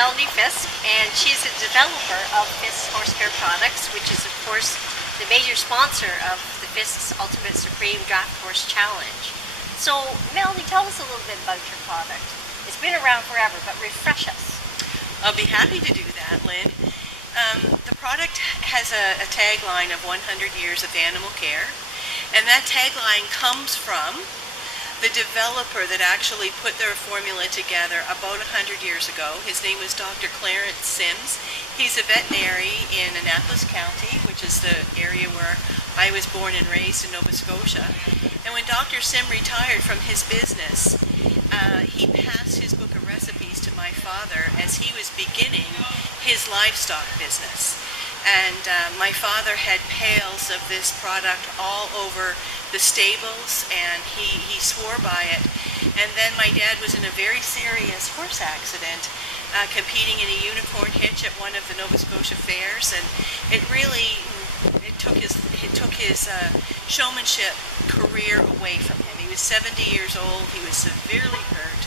Melanie Fiske, and she's a developer of Fiske's Horse Care Products, which is, of course, the major sponsor of the Fiske's Ultimate Supreme Draft Horse Challenge. So, Melanie, tell us a little bit about your product. It's been around forever, but refresh us. I'll be happy to do that, Lynn. The product has a tagline of 100 years of animal care, and that tagline comes from the developer that actually put their formula together about 100 years ago. His name was Dr. Clarence Sims. He's a veterinary in Annapolis County, which is the area where I was born and raised in Nova Scotia. And when Dr. Sim retired from his business, he passed his book of recipes to my father as he was beginning his livestock business. And my father had pails of this product all over the stables, and he swore by it. And then my dad was in a very serious horse accident, competing in a unicorn hitch at one of the Nova Scotia fairs, and it took his showmanship career away from him. He was 70 years old. He was severely hurt.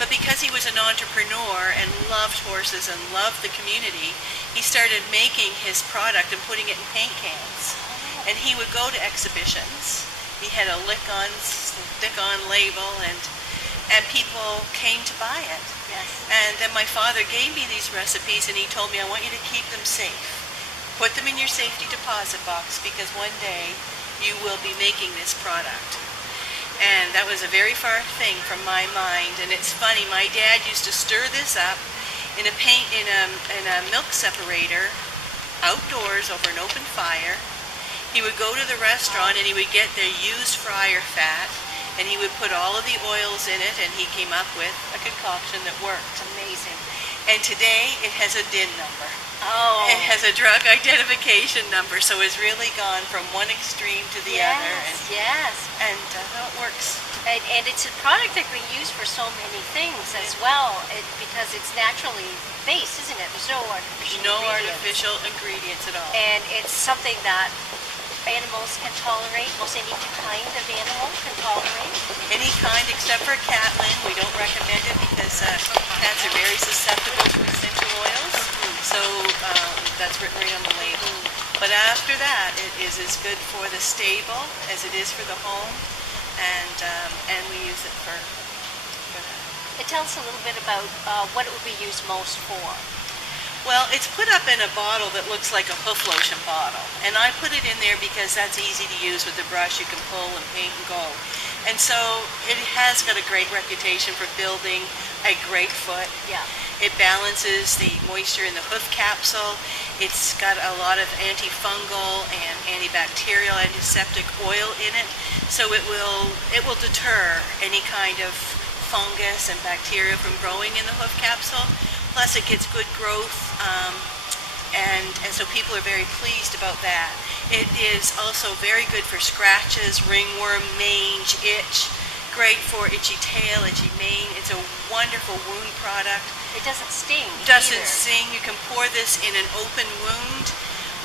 But because he was an entrepreneur and loved horses and loved the community, he started making his product and putting it in paint cans. And he would go to exhibitions. He had a stick-on label, and people came to buy it. Yes. And then my father gave me these recipes, and he told me, I want you to keep them safe. Put them in your safety deposit box, because one day you will be making this product. And that was a very far thing from my mind. And it's funny, my dad used to stir this up in a milk separator outdoors over an open fire. He would go to the restaurant and he would get their used fryer fat, and he would put all of the oils in it, and he came up with a concoction that worked. Amazing. And today it has a DIN number. Oh. It has a drug identification number, so it's really gone from one extreme to the other. Yes. And it works. And it's a product that can be used for so many things as well, because it's naturally based, isn't it? There's no artificial ingredients at all. And it's something that animals can tolerate. Most any kind of animal can tolerate. Any kind except for cat, Lynn. We don't recommend it because cats are very susceptible to essential oils. So that's written right on the label. But after that, it is as good for the stable as it is for the home, and we use it for that. Tell us a little bit about what it would be used most for. Well, it's put up in a bottle that looks like a hoof lotion bottle, and I put it in there because that's easy to use with the brush. You can pull and paint and go. And so it has got a great reputation for building a great foot. Yeah. It balances the moisture in the hoof capsule. It's got a lot of antifungal and antibacterial, antiseptic oil in it, so it will deter any kind of fungus and bacteria from growing in the hoof capsule. Plus it gets good growth, and so people are very pleased about that. It is also very good for scratches, ringworm, mange, itch. Great for itchy tail, itchy mane. It's a wonderful wound product. It doesn't sting. Doesn't sting. You can pour this in an open wound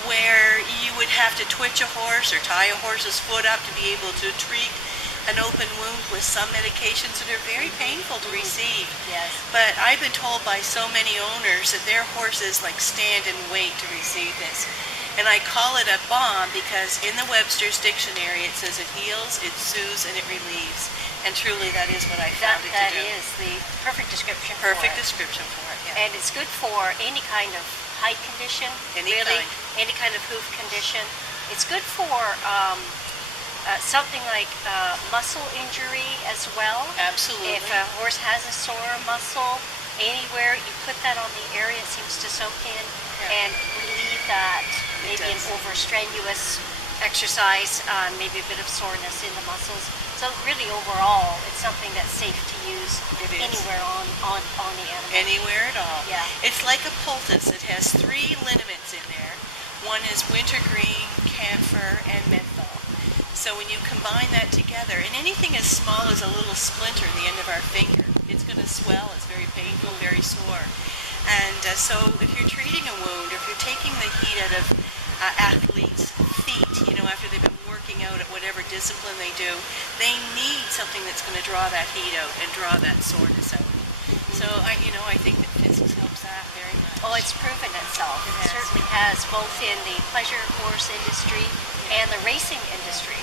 where you would have to twitch a horse or tie a horse's foot up to be able to treat an open wound with some medications that are very painful to receive. Yes. But I've been told by so many owners that their horses stand and wait to receive this. And I call it a balm because in the Webster's dictionary it says it heals, it soothes, and it relieves. And truly that is what I found it to do. That is the perfect description Perfect description for it, yeah. And it's good for any kind of hide condition. Any kind of hoof condition. It's good for something like muscle injury as well. Absolutely. If a horse has a sore muscle anywhere, you put that on the area it seems to soak in and relieve that. Maybe an overstrenuous exercise, maybe a bit of soreness in the muscles. So really overall, it's something that's safe to use anywhere on the animal. Anywhere at all. Yeah. It's like a poultice. It has 3 liniments in there. One is wintergreen, camphor, and menthol. So when you combine that together, and anything as small as a little splinter at the end of our finger, it's going to swell. It's very painful, very sore. And so if you're treating a wound, or if you're taking the heat out of athletes' feet, after they've been working out at whatever discipline they do, they need something that's going to draw that heat out and draw that soreness out. So I think that Fiske helps very much. Oh, it's proven itself. It It has. certainly has, both in the pleasure horse industry and the racing industry.